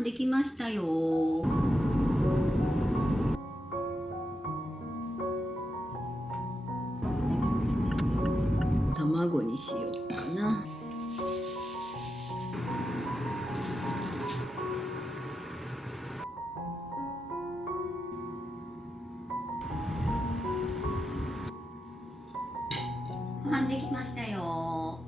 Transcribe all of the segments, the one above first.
飯できましたよ。卵にしようかな。ご飯できましたよ。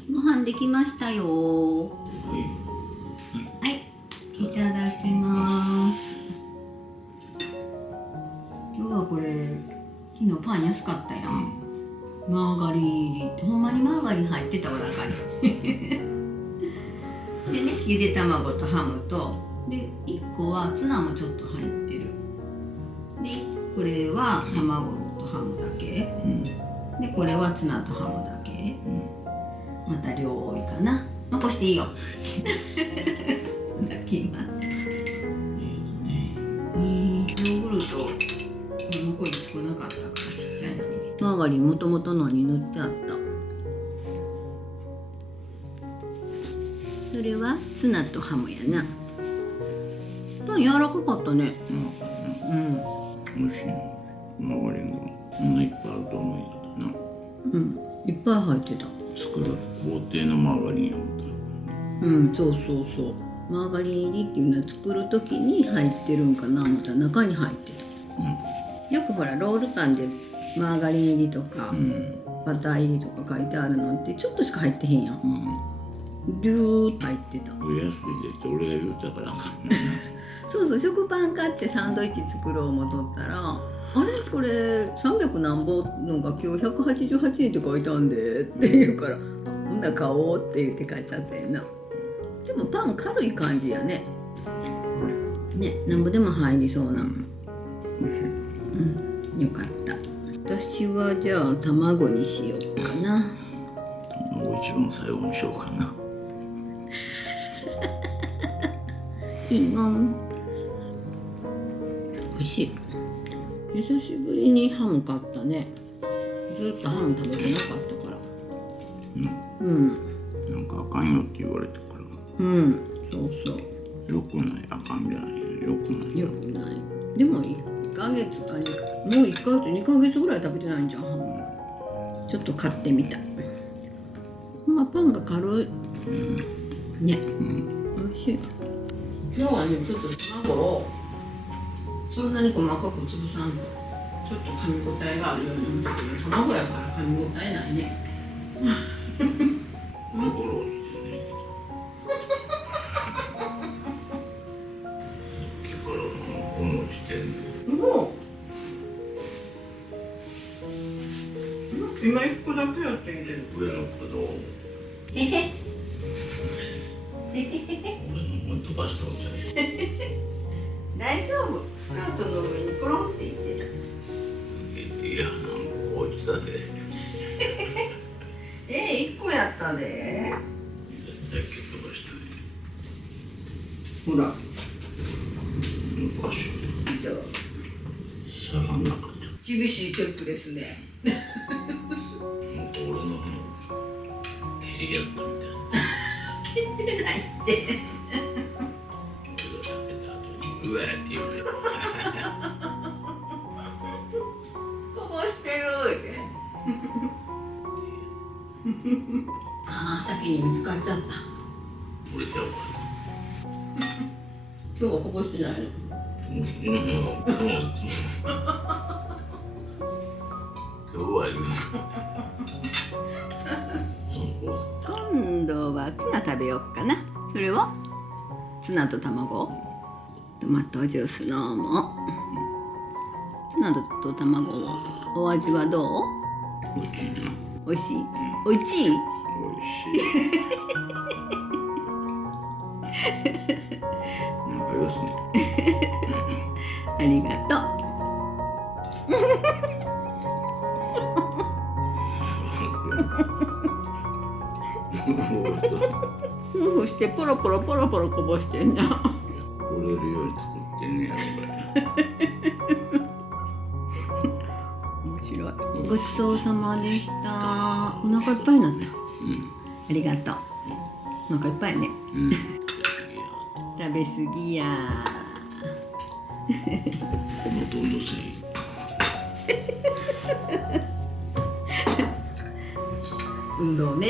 い、ご飯できましたよ。はいはい、いただきます。今日はこれ昨日パン安かったやん。マーガリン入りってほんまにマーガリン入ってたわ中に。でね、ゆで卵とハムとで1個はツナもちょっと入ってる。でこれは卵とハムだけ。でこれはツナとハムだけ。また量多いかな。残していいよ。いただきます。ヨーグルト残り少なかったからちっちゃいのに。マーガリンもともとのに塗ってあった。それはツナとハムやな。パン柔らかかったね。うん。美味しいな。マーガリンがこんないっぱいあると思いなかったな。うん、いっぱい入ってた。作る工程のマーガリンやもんた。うん、そうそうそう。マーガリン入りっていうのは作る時に入ってるんかな思ったら中に入ってた。よくほらロールパンでマーガリン入りとか、バター入りとか書いてあるのってちょっとしか入ってへんやん。ギューッと入ってた。安いでって俺が言うたから。そうそう、食パン買ってサンドイッチ作ろう思っとったら、あれこれ300何本のが今日188円って書いたんでって言うから、ほんなら買おうって言って買っちゃったよな。でもパン軽い感じやね。ね、なんぼでも入りそうな。よかった。私はじゃあ卵にしようかな。卵一番最後にしようかな。いいもん。美味しい。久しぶりにハム買ったね。ずっとハム食べてなかったから。なんかあかんよって言われたから。そうそう。よくない、あかんじゃない。よくない。よくない。でも1ヶ月かもう1ヶ月2ヶ月ぐらい食べてないんじゃんハム。ちょっと買ってみた。まあパンが軽い。ね。美味しい。今日はねちょっと卵をそんなに細かく潰さんとちょっと噛み応えがあるように思ったけど、卵やから噛み応えないね。ゴロしてね。さっきからこもしてんの。今1個だけやってんけど。上の子どう？へへ。俺の飛ばしたんじゃない。大丈夫。スカートの上にコロンっていってた。いや、なんかこいつだで。1個やったで。だけ飛ばしたね。ほら。場所。じゃあ。下がんなかった。厳しいチェックですね。なんか俺の蹴りやったみたいな。蹴ってないって。うわーって言うね。こぼしてるって。ああ、先に見つかっちゃった。俺ちゃうか。今日はこぼしてないの。今日は言う。今度はツナ食べようかな。それはツナと卵、トマトジュース飲もう。ツナと卵、お味はどう？美味しいな。美味しい？美味しい？美味しい。なんかよすね。ありがとう。夫婦してポロポロポロポロこぼしてんじゃん。折れるように作ってんねやろ面白い。ごちそうさまでした。お腹いっぱいになった。ありがとう。お腹いっぱいね。食べ過ぎや。ほとんどせい。運動ね。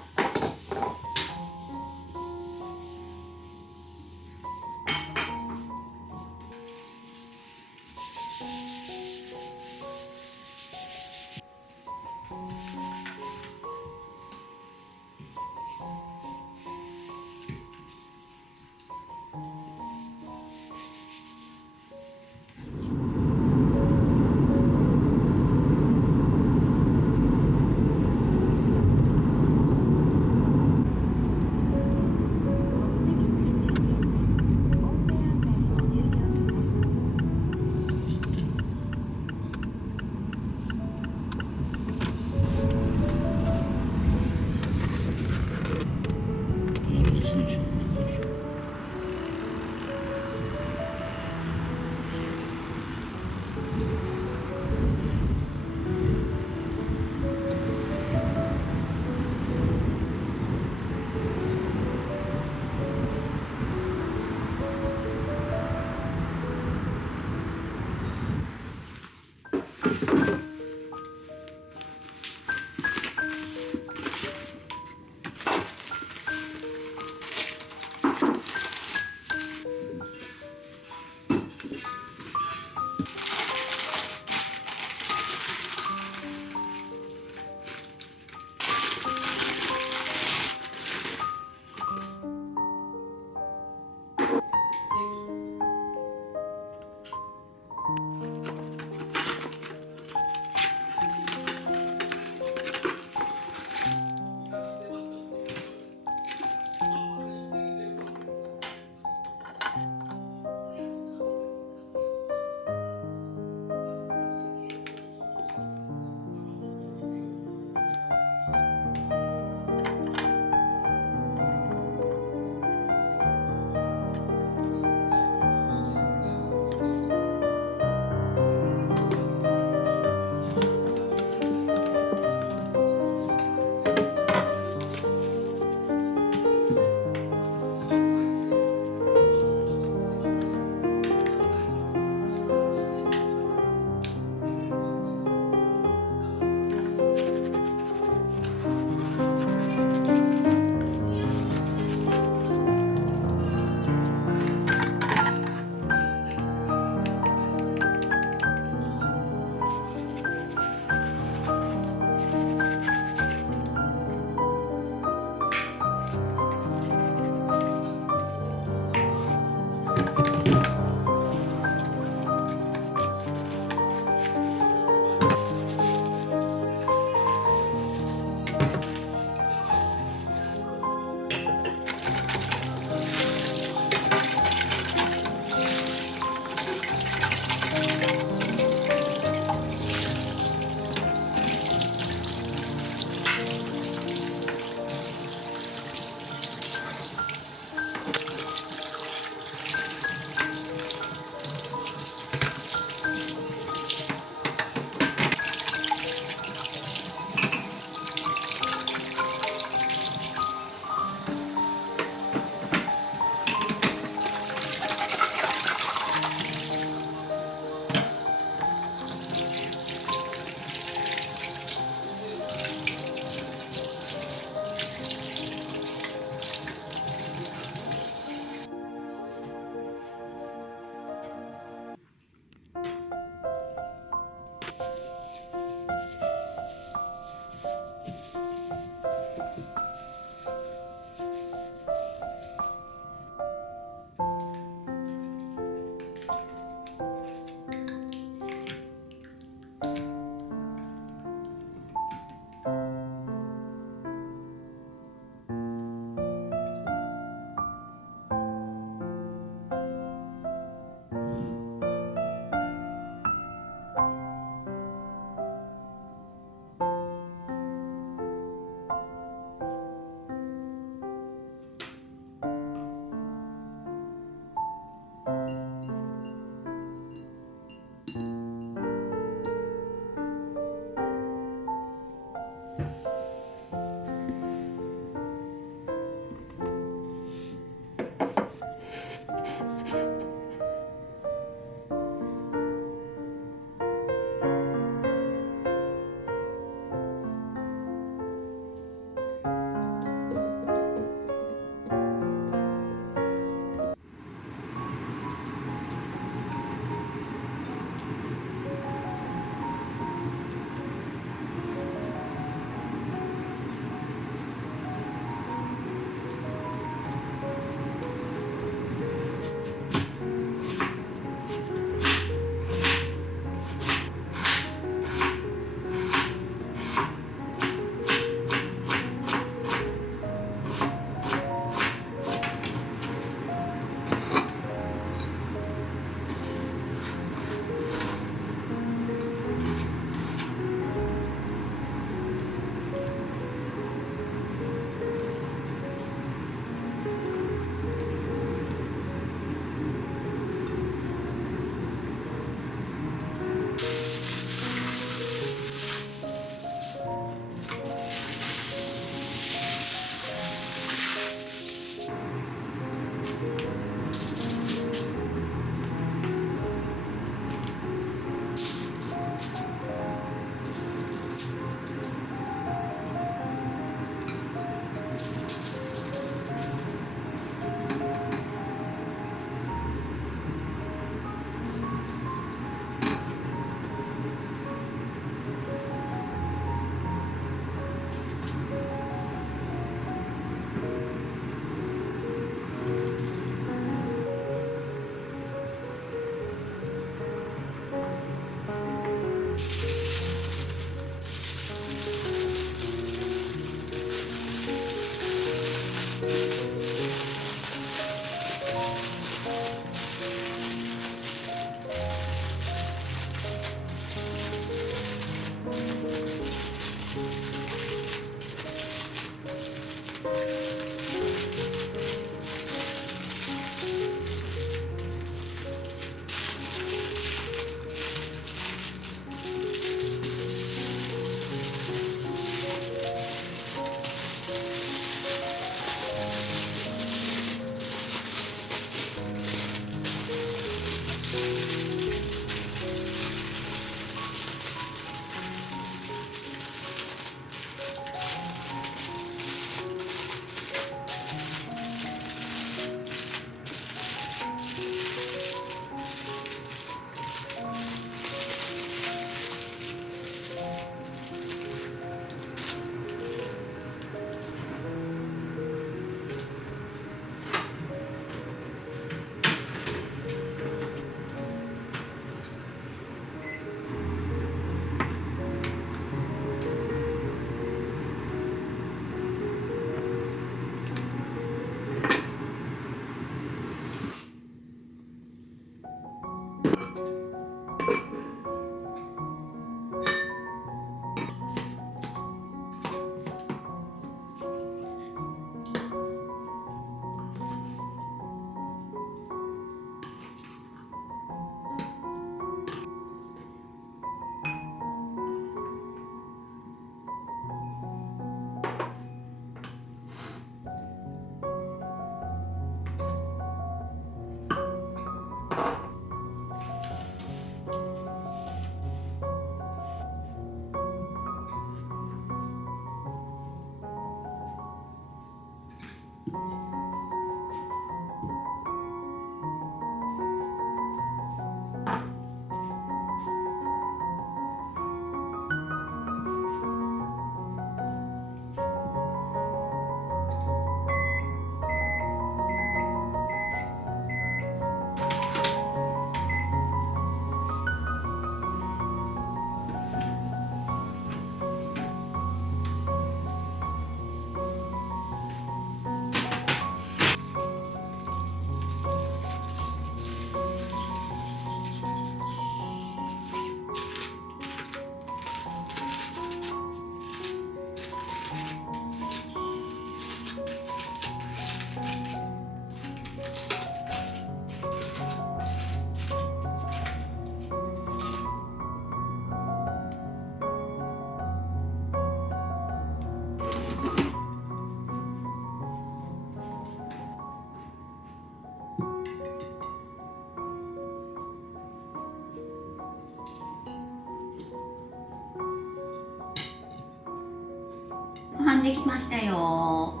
できましたよ。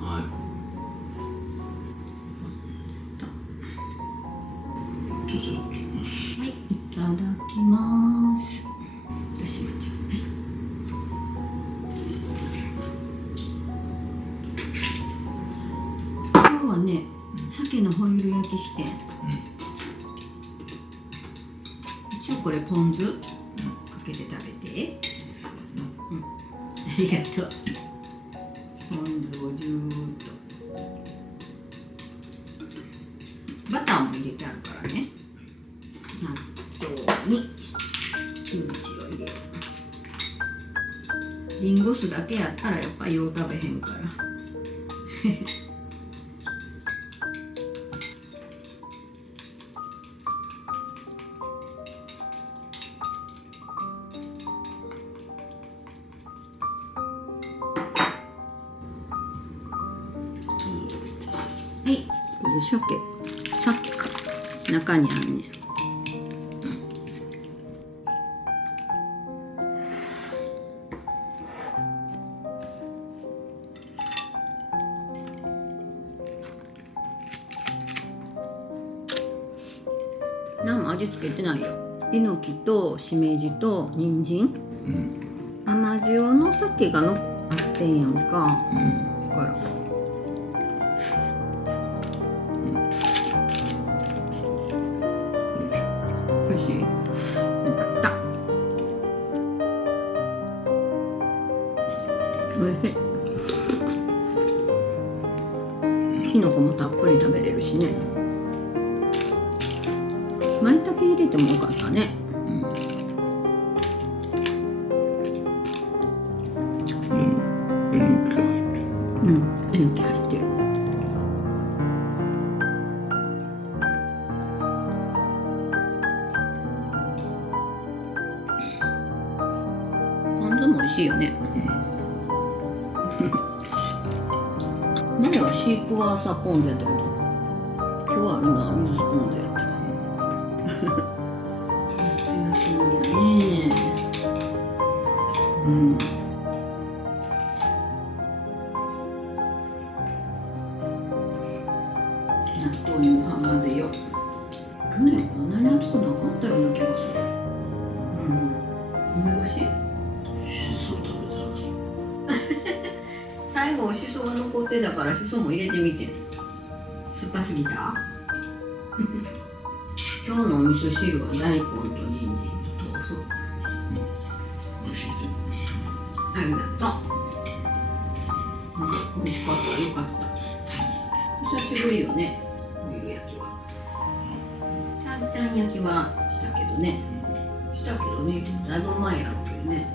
はいいただきます。はい、いただきます。私もちょっとね。今日はね、鮭のホイル焼きして、一応これポン酢かけて食べて。ありがとう。ポン酢をジューッと。バターも入れてあるからね。納豆にキムチを入れる。リンゴ酢だけやったらやっぱりよう食べへんから。はい、これ鮭か中にあるね。何も味付けてないよ。えのきとしめじと人参、甘塩の鮭があってんやんか。だからおいしい。よかった。おいしい。きのこもたっぷり食べれるしね。舞茸入れてもよかったね。えのきが入ってる。えのき入ってる。ポン酢も美味しいよね。前はシークワーサーポン酢やったけど、今日あるのは水ポン酢やった。夏休みやね。納豆にご飯混ぜよう。去年こんなに暑くなかったような気がする。梅干し？しそ食べたら。最後しそが残ってたからしそも入れてみて。酸っぱすぎた？今日のお味噌汁は大根と人参と豆腐。美味しいね。ありがとう。美味しかった。よかった。久しぶりよね。ホイル焼きは。ちゃんちゃん焼きはしたけどね。だいぶ前やろうけどね。